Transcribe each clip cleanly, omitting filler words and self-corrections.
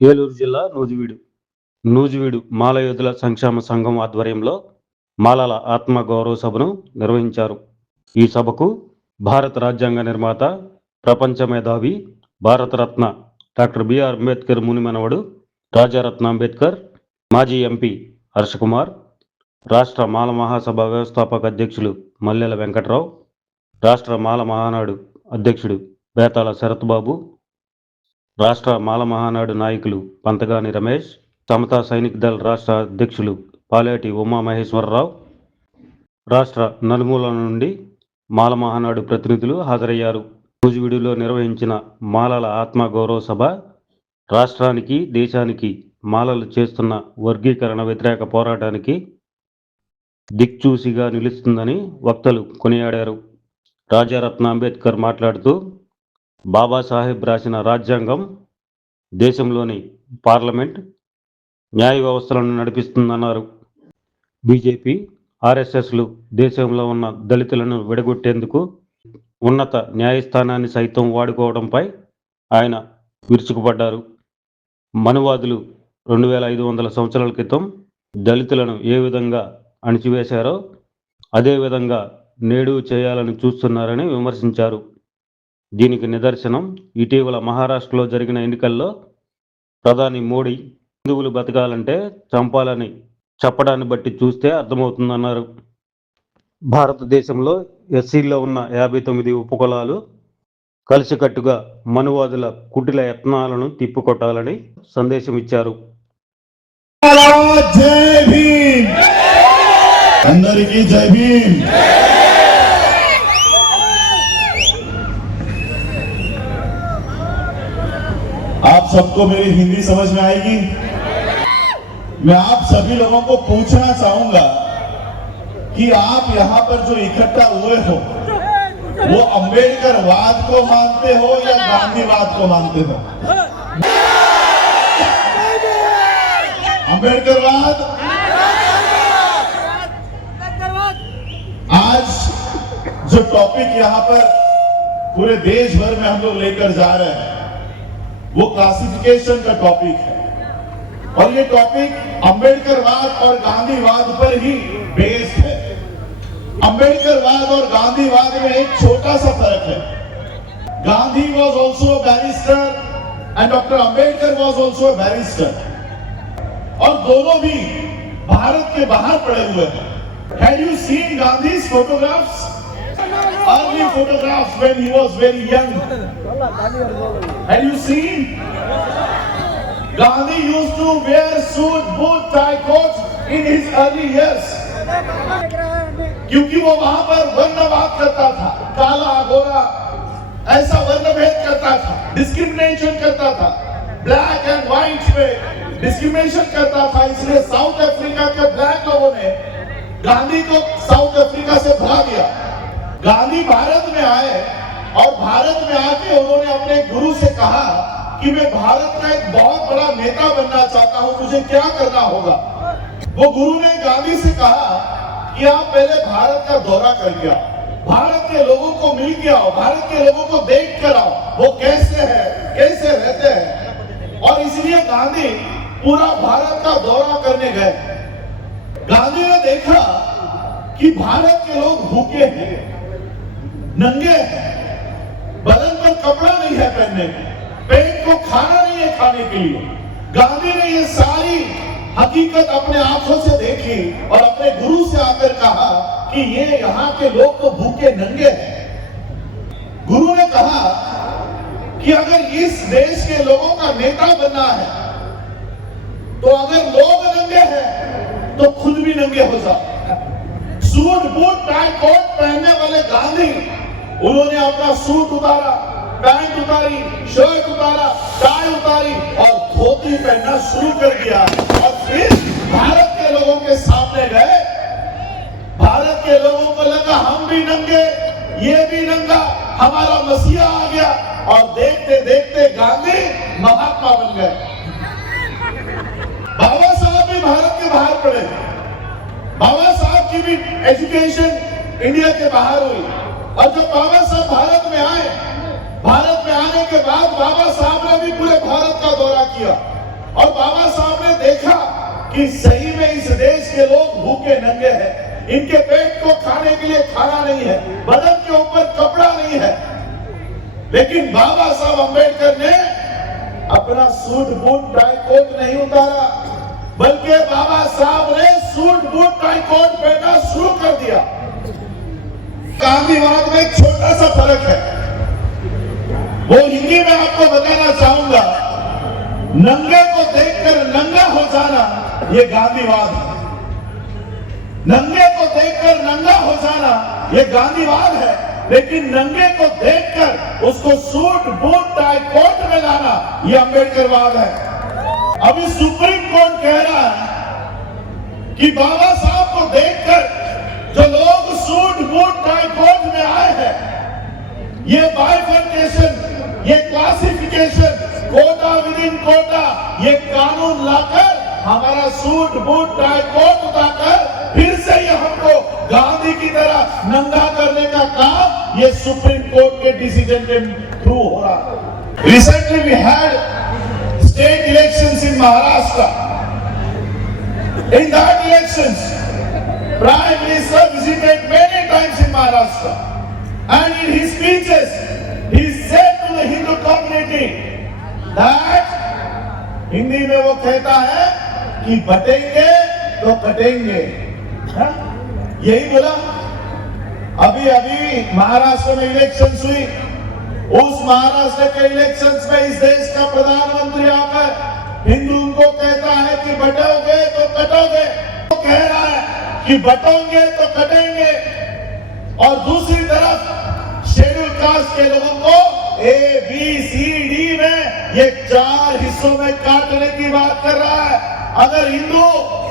ఏలూరు జిల్లా నూజివీడు మాల యోధుల సంక్షేమ సంఘం ఆధ్వర్యంలో మాలల ఆత్మ గౌరవ సభను నిర్వహించారు. ఈ సభకు భారత రాజ్యాంగ నిర్మాత, ప్రపంచ మేధావి, భారతరత్న డాక్టర్ బిఆర్ అంబేద్కర్ మునిమనవడు రాజారత్న అంబేద్కర్, మాజీ ఎంపీ హర్షకుమార్, రాష్ట్ర మాల మహాసభ వ్యవస్థాపక అధ్యక్షులు మల్లెల వెంకట్రావు, రాష్ట్ర మాల మహానాడు అధ్యక్షుడు బేతాళ శరత్బాబు, రాష్ట్ర మాల మహానాడు నాయకులు పంతగాని రమేష్, సమతా సైనిక్ దళ్ రాష్ట్ర అధ్యక్షులు పాలేటి ఉమామహేశ్వరరావు, రాష్ట్ర నలుమూలల నుండి మాల మహానాడు ప్రతినిధులు హాజరయ్యారు. నూజివీడులో నిర్వహించిన మాలల ఆత్మ గౌరవ సభ రాష్ట్రానికి, దేశానికి మాలలు చేస్తున్న వర్గీకరణ వ్యతిరేక పోరాటానికి దిక్చూసిగా నిలుస్తుందని వక్తలు కొనియాడారు. రాజారత్న అంబేద్కర్ మాట్లాడుతూ, బాబాసాహెబ్ రాసిన రాజ్యాంగం దేశంలోని పార్లమెంట్, న్యాయ వ్యవస్థలను నడిపిస్తుందన్నారు. బీజేపీ, ఆర్ఎస్ఎస్లు దేశంలో ఉన్న దళితులను విడగొట్టేందుకు ఉన్నత న్యాయస్థానాన్ని సైతం వాడుకోవడంపై ఆయన విరుచుకుపడ్డారు. మనువాదులు 2500 సంవత్సరాల క్రితం దళితులను ఏ విధంగా అణిచివేశారో అదేవిధంగా నేడు చేయాలని చూస్తున్నారని విమర్శించారు. దీనికి నిదర్శనం ఇటీవల మహారాష్ట్రలో జరిగిన ఎన్నికల్లో ప్రధాని మోడీ హిందువులు బతకాలంటే చంపాలని చెప్పడాన్ని బట్టి చూస్తే అర్థమవుతుందన్నారు. భారతదేశంలో ఎస్సీల్లో ఉన్న 59 ఉపకులాలు కలిసికట్టుగా మనువాదుల కుటిల యత్నాలను తిప్పికొట్టాలని సందేశం ఇచ్చారు. జై భీమ్, అందరికీ జై భీమ్. आप सबको मेरी हिंदी समझ में आएगी? मैं आप सभी लोगों को पूछना चाहूंगा कि आप यहाँ पर जो इकट्ठा हुए हो वो अंबेडकरवाद को मानते हो या गांधीवाद को मानते हो? अंबेडकरवाद। आज जो टॉपिक यहाँ पर पूरे देश भर में हम लोग लेकर जा रहे हैं वो क्लासिफिकेशन का टॉपिक है और ये टॉपिक अंबेडकरवाद और गांधीवाद पर ही बेस्ड है। अंबेडकरवाद और गांधीवाद में एक छोटा सा फर्क है। Gandhi was also a barrister and doctor Ambedkar was also a barrister, और दोनों भी भारत के बाहर पड़े हुए हैं। हैव यू सीन गांधी's photographs? Early photographs when he was very young. Have you seen? Gandhi used to wear suit, boot, tie, coat in his early years. क्योंकि वो वहां पर वर्णवाद करता था, काला गोरा ऐसा वर्णभेद करता था, डिस्क्रिमिनेशन करता था, ब्लैक एंड व्हाइट पे डिस्क्रिमिनेशन करता था। इसलिए साउथ अफ्रीका के ब्लैक लोगों ने गांधी को साउथ अफ्रीका से भगा दिया। गांधी भारत में आए और भारत में आके उन्होंने अपने गुरु से कहा कि मैं भारत का एक बहुत बड़ा नेता बनना चाहता हूं, मुझे क्या करना होगा? वो गुरु ने गांधी से कहा कि आप पहले भारत का दौरा करके आओ, भारत के लोगों को मिल के आओ, भारत के लोगों को देख कर आओ वो कैसे है, कैसे रहते हैं। और इसलिए गांधी पूरा भारत का दौरा करने गए। गांधी ने देखा कि भारत के लोग भूखे हैं, नंगे हैं, बदन पर कपड़ा नहीं है पहनने को, पेट को खाना नहीं है खाने के लिए। गांधी ने ये सारी हकीकत अपने आंखों से देखी और अपने गुरु से आकर कहा कि ये यहाँ के लोग तो भूखे नंगे हैं। गुरु ने कहा कि अगर इस देश के लोगों का नेता बनना है तो अगर लोग नंगे हैं तो खुद भी नंगे हो जाओ। सूट बूट टाई कोट पहनने वाले गांधी, उन्होंने अपना सूट उतारा, पैंट उतारी, शर्ट उतारा, टाई उतारी और धोती पहनना शुरू कर दिया। और फिर भारत के लोगों के सामने गए। भारत के लोगों को लगा हम भी नंगे, ये भी नंगा, हमारा मसीहा आ गया। और देखते देखते गांधी महात्मा बन गए। बाबा साहब भी भारत के बाहर पड़े। बाबा साहब की भी एजुकेशन इंडिया के बाहर हुई। और जब बाबा साहब भारत में आए, भारत में आने के बाद बाबा साहब ने भी पूरे भारत का दौरा किया। और बाबा साहब ने देखा कि सही में इस देश के लोग भूखे नंगे हैं, इनके पेट को खाने के लिए खाना नहीं है, बदन के ऊपर कपड़ा नहीं है। लेकिन बाबा साहब अंबेडकर ने अपना सूट बूट टाई कोट नहीं उतारा, बल्कि बाबा साहब ने सूट बूट टाई कोट पहनना शुरू कर दिया। गांधीवाद में एक छोटा सा फर्क है, वो हिंदी में आपको बताना चाहूंगा। नंगे को देखकर नंगा हो जाना ये गांधीवाद है, नंगे को देखकर नंगा हो जाना ये गांधीवाद है, लेकिन नंगे को देखकर उसको सूट बूट टाई कोट में लाना ये अंबेडकरवाद है। अभी सुप्रीम कोर्ट कह रहा है कि बाबा साहब को देखकर जो लोग सूट बूट टाई कोट में आए हैं, ये बाइफर्केशन, ये classification, quota within quota, ये कानून लाकर हमारा सूट बूट टाई कोट उतारकर फिर से ये हमको गांधी की तरह नंगा करने का काम ये सुप्रीम कोर्ट के डिसीजन के थ्रू हो रहा है। Recently we had state elections in Maharashtra. In that elections Prime Minister visited many times in Maharashtra, and in his speeches, he said to the Hindu community that Hindi में वो कहता है कि बटेंगे तो कटेंगे, यही बोला। अभी अभी महाराष्ट्र में इलेक्शंस हुई, उस महाराष्ट्र के इलेक्शंस में इस देश का प्रधानमंत्री आकर हिंदुओं को कहता है कि बटोगे तो कटोगे, वो कह रहा है कि बटोगे तो कटेंगे, और दूसरी तरफ शेड्यूल कास्ट के लोगों को ए बी सी डी में ये 4 हिस्सों में काटने की बात कर रहा है। अगर हिंदू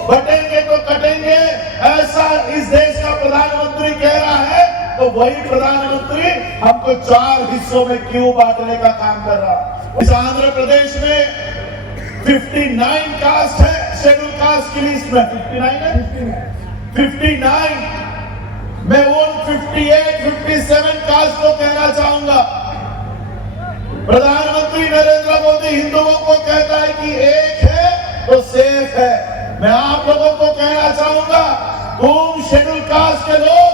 बटेंगे तो कटेंगे ऐसा इस देश का प्रधानमंत्री कह रहा है, तो वही प्रधानमंत्री हमको 4 हिस्सों में क्यों बांटने का काम कर रहा है। इस आंध्र प्रदेश में 59 कास्ट है शेड्यूल कास्ट की लिस्ट में, 59 है, 59। मैं वो 58, 57 कास्ट को कहना चाहूंगा। प्रधानमंत्री नरेंद्र मोदी हिंदुओं को कहता है कि एक है तो सेफ है। मैं आप लोगों को कहना चाहूंगा, तुम शेड्यूल कास्ट के लोग,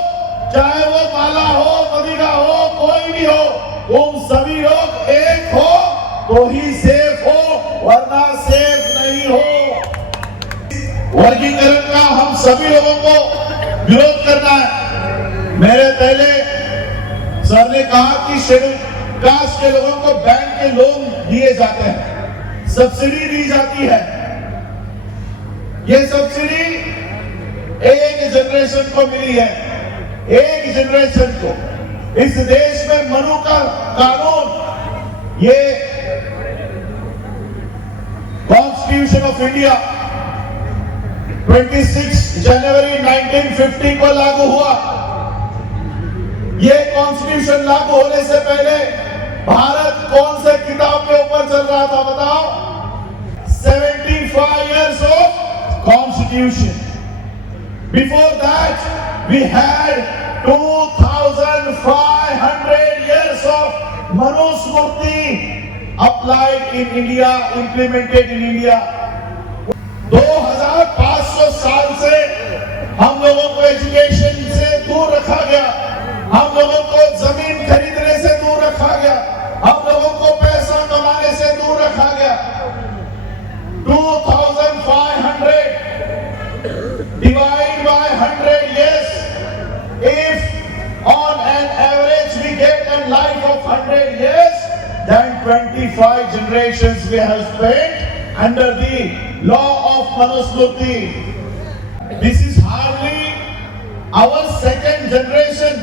चाहे वो माला हो, मदिरा हो, कोई भी हो, तुम सभी लोग एक हो तो ही सेफ हो, वरना सेफ नहीं हो। वर्गीकरण का हम सभी लोगों को विरोध करना है। मेरे पहले सर ने कहा कि शेड्यूल कास्ट के लोगों को बैंक के लोन दिए जाते हैं, सब्सिडी दी जाती है। ये सब्सिडी एक जनरेशन को मिली है, एक जनरेशन को। इस देश में मनु का कानून, ये कॉन्स्टिट्यूशन ऑफ इंडिया 26 जनवरी 1950 को लागू हुआ। ये कॉन्स्टिट्यूशन लागू होने से पहले भारत कौन से किताब के ऊपर चल रहा था बताओ? 75 years of constitution. Before that, we had 2,500 years of Manusmriti applied in India, implemented in India. 2500 साल से हम लोगों को एजुकेशन से दूर रखा गया, हम लोगों को जमीन खरीदने से दूर रखा गया, हम लोगों को पैसा कमाने से दूर रखा गया। 2500 divide by 100 years, if on an average we get a life of 100 years, then 25 generations we have spent under the law of Manusmriti. This is hardly our second generation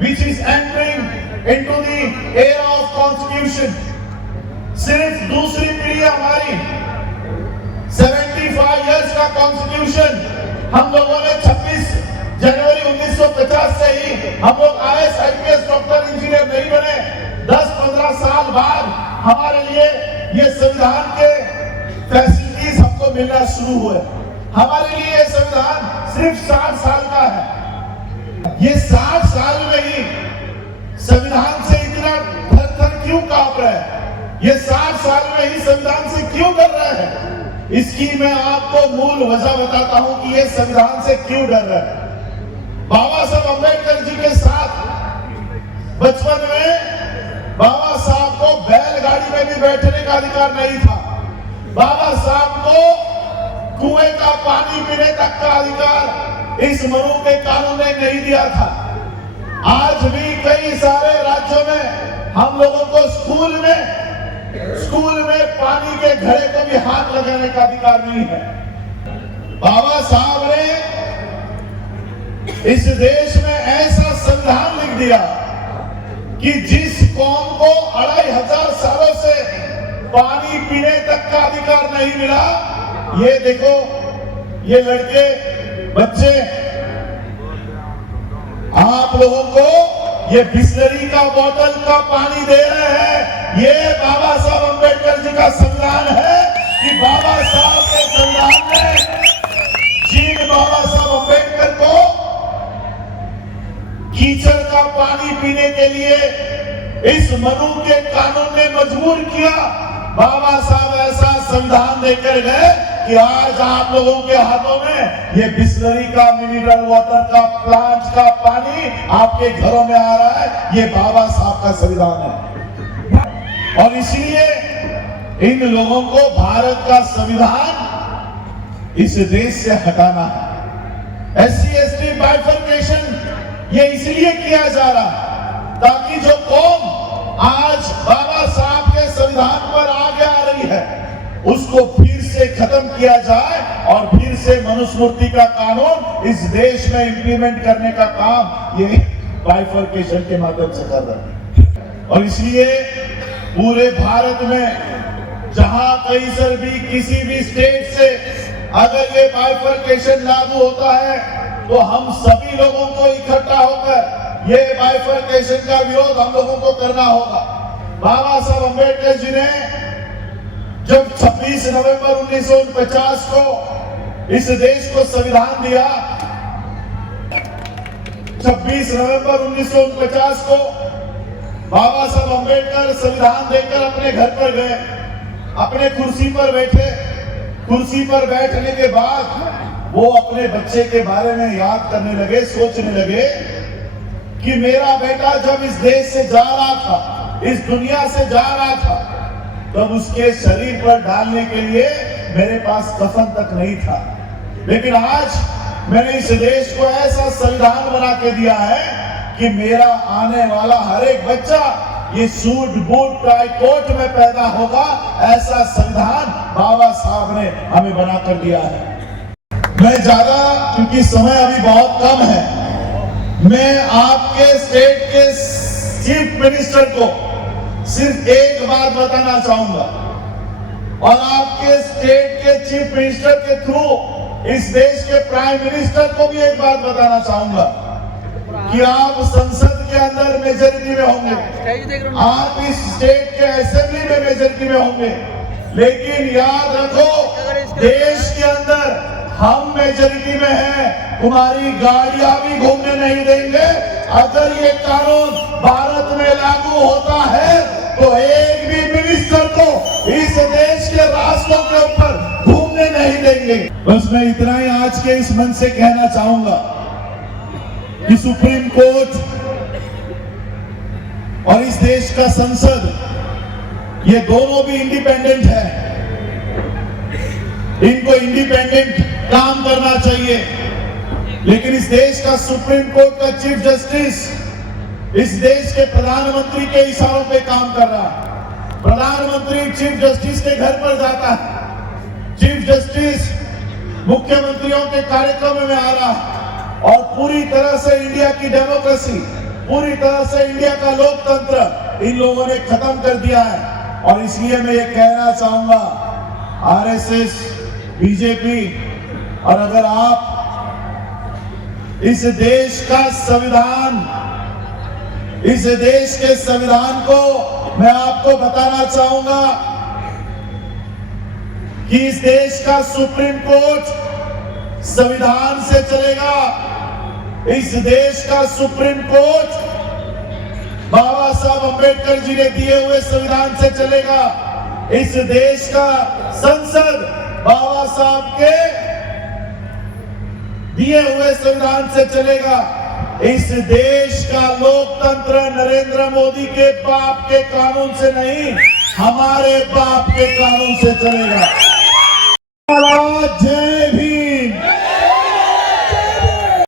which is entering into the era of constitution. सिर्फ दूसरी पीढ़ी हमारी 75 years का constitution हम लोगों ने 26 जनवरी 1950 से ही हम लोग IAS, IPS, डॉक्टर, इंजीनियर नहीं बने। 10-15 साल बाद हमारे लिए ये संविधान के फैसिलिटीज हमको मिलना शुरू हुए। हमारे लिए ये संविधान सिर्फ 60 साल का है। ये 60 साल में ही संविधान से इतना थर थर क्यों कांप रहे हैं? ये 60 साल में ही संविधान से क्यों कर रहे हैं? इसकी मैं आपको मूल वजह बताता हूं कि ये संविधान से क्यों डर रहा है। बाबा साहब अम्बेडकर जी के साथ बचपन में बाबा साहब को बैलगाड़ी में भी बैठने का अधिकार नहीं था। बाबा साहब को कुएं का पानी पीने तक का अधिकार इस मनु के कानून ने नहीं दिया था। आज भी कई सारे राज्यों में हम लोगों को स्कूल में पानी के घड़े को भी हाथ लगाने का अधिकार नहीं है। बाबा साहब ने इस देश में ऐसा संविधान लिख दिया कि जिस कौम को 2500 सालों से पानी पीने तक का अधिकार नहीं मिला, ये देखो ये लड़के बच्चे आप लोगों को ये बिस्लरी का बोतल का पानी दे रहे हैं। ये बाबा साहब अम्बेडकर जी का संविधान है कि बाबा साहब के संविधान में जिन बाबा साहब अम्बेडकर को कीचड़ का पानी पीने के लिए इस मनु के कानून ने मजबूर किया, बाबा साहब ऐसा संविधान देकर गए कि आज आप लोगों के हाथों में ये बिस्लरी का मिनरल वाटर का प्लांट का पानी आपके घरों में आ रहा है। ये बाबा साहब का संविधान है और इसलिए इन लोगों को भारत का संविधान इस देश से हटाना है। SC/ST बाइफरकेशन ये इसलिए किया जा रहा ताकि जो कौम आज बाबा साहब के संविधान पर आगे आ रही है उसको फिर से खत्म किया जाए और फिर से मनुस्मृति का कानून इस देश में इंप्लीमेंट करने का काम ये बाइफरकेशन के माध्यम से कर रहे हैं। और इसलिए पूरे भारत में जहां कहीं से भी किसी भी स्टेट से अगर ये बाइफरकेशन लागू होता है तो हम सभी लोगों को इकट्ठा होकर ये बाइफरकेशन का विरोध हम लोगों को करना होगा। बाबा साहब अम्बेडकर जी ने जब 26 नवंबर 1949 को इस देश को संविधान दिया, 26 नवंबर 1949 को बाबा साहब अम्बेडकर संविधान देकर अपने घर पर गए, अपने कुर्सी पर बैठे। कुर्सी पर बैठने के बाद वो अपने बच्चे के बारे में याद करने लगे, सोचने लगे कि मेरा बेटा जब इस देश से जा रहा था, इस दुनिया से जा रहा था, तब उसके शरीर पर डालने के लिए मेरे पास कफन तक नहीं था। लेकिन आज मैंने इस देश को ऐसा संविधान बना के दिया है कि मेरा आने वाला हर एक बच्चा ये सूट बूट टाई कोट में पैदा होगा। ऐसा संविधान बाबा साहब ने हमें बना कर दिया है। मैं ज्यादा, क्योंकि समय अभी बहुत कम है, मैं आपके स्टेट के चीफ मिनिस्टर को सिर्फ एक बात बताना चाहूंगा और आपके स्टेट के चीफ मिनिस्टर के थ्रू इस देश के प्राइम मिनिस्टर को भी एक बात बताना चाहूंगा कि आप संसद के अंदर मेजोरिटी में होंगे, आप इस स्टेट के असेंबली में मेजोरिटी में होंगे, लेकिन याद रखो देश के अंदर हम मेजोरिटी में हैं, तुम्हारी गाड़ियां भी घूमने नहीं देंगे। अगर ये कानून भारत में लागू होता है तो एक भी मिनिस्टर को इस देश के रास्तों के ऊपर घूमने नहीं देंगे। बस मैं इतना ही आज के इस मंच से कहना चाहूंगा कि सुप्रीम कोर्ट और इस देश का संसद ये दोनों भी इंडिपेंडेंट है, इनको इंडिपेंडेंट काम करना चाहिए। लेकिन इस देश का सुप्रीम कोर्ट का चीफ जस्टिस इस देश के प्रधानमंत्री के इशारों पे काम कर रहा है। प्रधानमंत्री चीफ जस्टिस के घर पर जाता है, चीफ जस्टिस मुख्यमंत्रियों के कार्यक्रम में आ रहा है और पूरी तरह से इंडिया की डेमोक्रेसी, पूरी तरह से इंडिया का लोकतंत्र इन लोगों ने खत्म कर दिया है। और इसलिए मैं ये कहना चाहूंगा आरएसएस, बीजेपी, और अगर आप इस देश का संविधान, इस देश के संविधान को मैं आपको बताना चाहूंगा कि इस देश का सुप्रीम कोर्ट संविधान से चलेगा। इस देश का सुप्रीम कोर्ट बाबा साहब अम्बेडकर जी ने दिए हुए संविधान से चलेगा। इस देश का संसद बाबा साहब के दिए हुए संविधान से चलेगा। इस देश का लोकतंत्र नरेंद्र मोदी के बाप के कानून से नहीं, हमारे बाप के कानून से चलेगा। जय